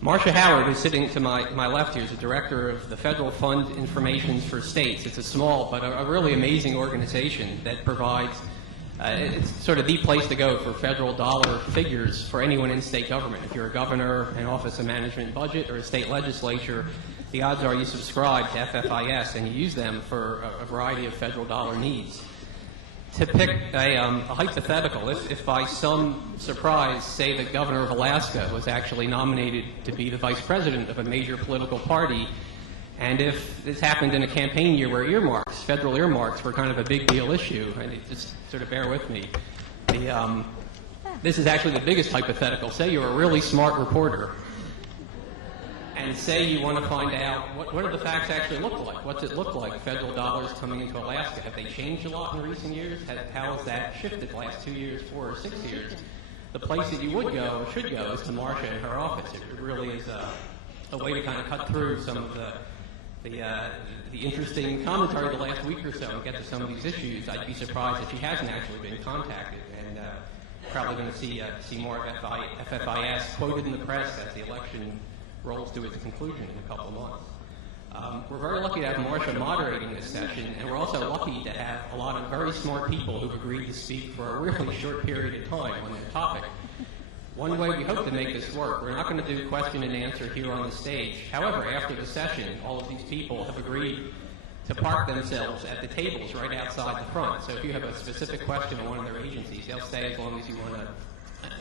Marcia Howard, who's sitting to my left here, is the director of the Federal Fund Information for States. It's a small but a really amazing organization that provides, it's sort of the place to go for federal dollar figures for anyone in state government. If you're a governor, an Office of Management and Budget, or a state legislature, the odds are you subscribe to FFIS and you use them for a variety of federal dollar needs. To pick a hypothetical, if by some surprise, say the governor of Alaska was actually nominated to be the vice president of a major political party, and if this happened in a campaign year where earmarks, federal earmarks, were kind of a big deal issue, and just sort of bear with me, this is actually the biggest hypothetical. Say you're a really smart reporter, and say you want to find out what do the facts actually look like? What's it look like, federal dollars coming into Alaska? Have they changed a lot in recent years? How has that shifted the last 2 years, 4 or 6 years? The place that you would go, or should go, is to Marcia and her office. It really is a way to kind of cut through some of the interesting commentary the last week or so and get to some of these issues. I'd be surprised if she hasn't actually been contacted, and probably going to see more of FFIS quoted in the press as the election rolls to its conclusion in a couple of months. We're very lucky to have Marcia moderating this session, and we're also lucky to have a lot of very smart people who've agreed to speak for a really short period of time on the topic. One way we hope to make this work, we're not going to do question and answer here on the stage. However, after the session, all of these people have agreed to park themselves at the tables right outside the front. So if you have a specific question on one of their agencies, they'll stay as long as you want to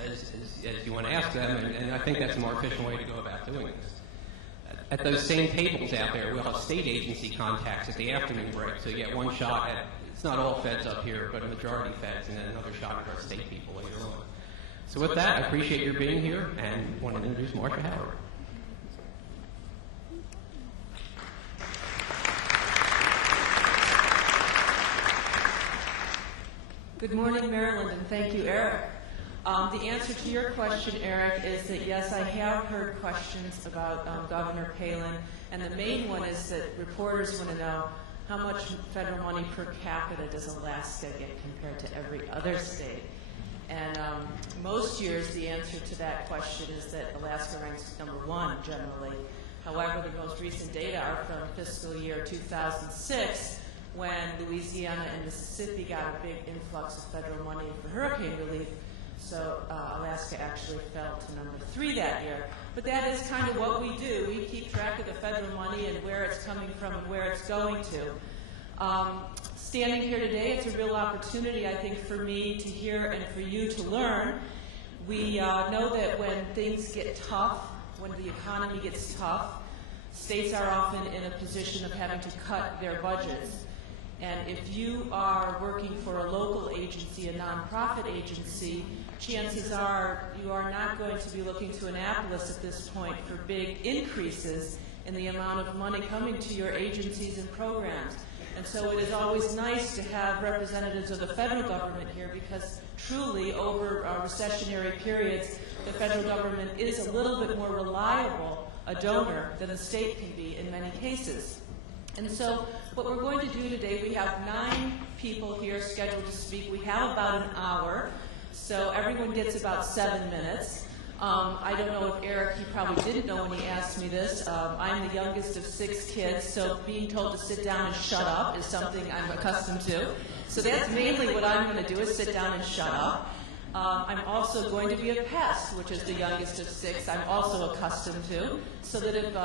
as you want to ask them, and I think that's a more efficient way to go about doing this. At those same tables out there, we'll have state agency contacts at the afternoon break, so you get one shot at, it's not all feds up here, but a majority feds, and then another shot at our state people later on. So with that, I appreciate your being here, and want to introduce Marcia Howard. Good morning, Maryland, and thank you, Eric. The answer to your question, Eric, is that yes, I have heard questions about Governor Palin, and the main one is that reporters want to know how much federal money per capita does Alaska get compared to every other state. And most years the answer to that question is that Alaska ranks #1 generally. However, the most recent data are from fiscal year 2006, when Louisiana and Mississippi got a big influx of federal money for hurricane relief. So Alaska actually fell to #3 that year. But that is kind of what we do. We keep track of the federal money and where it's coming from and where it's going to. Standing here today, it's a real opportunity, I think, for me to hear and for you to learn. We know that when things get tough, when the economy gets tough, states are often in a position of having to cut their budgets. And if you are working for a local agency, a nonprofit agency, chances are you are not going to be looking to Annapolis at this point for big increases in the amount of money coming to your agencies and programs. And so it is always nice to have representatives of the federal government here, because truly over recessionary periods, the federal government is a little bit more reliable a donor than the state can be in many cases. And so what we're going to do today, we have 9 people here scheduled to speak. We have about an hour, so everyone gets about 7 minutes. I don't know if Eric, he probably didn't know when he asked me this. I'm the youngest of 6 kids, so being told to sit down and shut up is something I'm accustomed to. So that's mainly what I'm going to do, is sit down and shut up. I'm also going to be a pest, which is the youngest of 6. I'm also accustomed to, so that if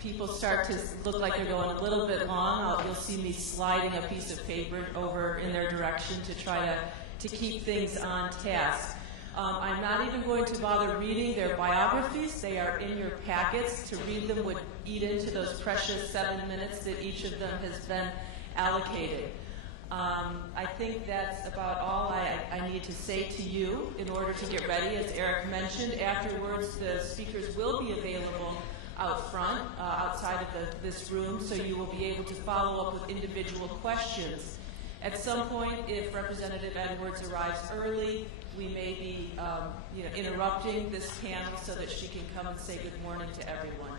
people start to look like they're going a little bit long, you'll see me sliding a piece of paper over in their direction to try to keep things on task. I'm not even going to bother reading their biographies. They are in your packets. To read them would eat into those precious 7 minutes that each of them has been allocated. I think that's about all I need to say to you in order to get ready. As Eric mentioned, afterwards the speakers will be available out front, outside of this room, so you will be able to follow up with individual questions. At some point, if Representative Edwards arrives early, we may be interrupting this panel so that she can come and say good morning to everyone.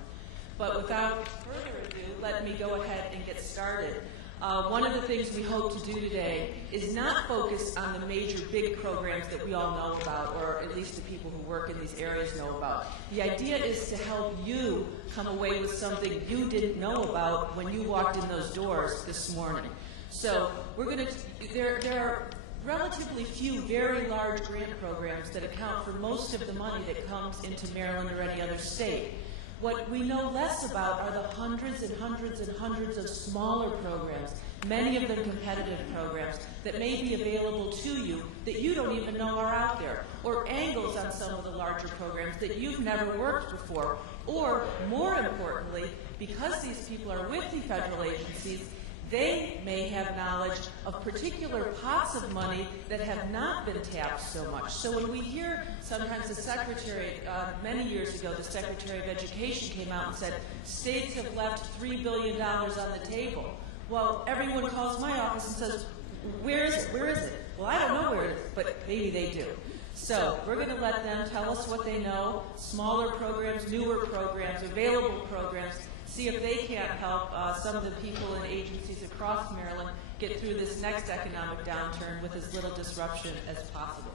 But without further ado, let me go ahead and get started. One of the things we hope to do today is not focus on the major big programs that we all know about, or at least the people who work in these areas know about. The idea is to help you come away with something you didn't know about when you walked in those doors this morning. So we're going to, there are relatively few very large grant programs that account for most of the money that comes into Maryland or any other state. What we know less about are the hundreds and hundreds and hundreds of smaller programs, many of them competitive programs, that may be available to you that you don't even know are out there, or angles on some of the larger programs that you've never worked before, or, more importantly, because these people are with the federal agencies, they may have knowledge of particular pots of money that have not been tapped so much. So when we hear sometimes the Secretary, many years ago, the Secretary of Education came out and said, states have left $3 billion on the table. Well, everyone calls my office and says, where is it? Where is it? Well, I don't know where it is, but maybe they do. So we're going to let them tell us what they know, smaller programs, newer programs, available programs, see if they can't help some of the people and agencies across Maryland get through this next economic downturn with as little disruption as possible.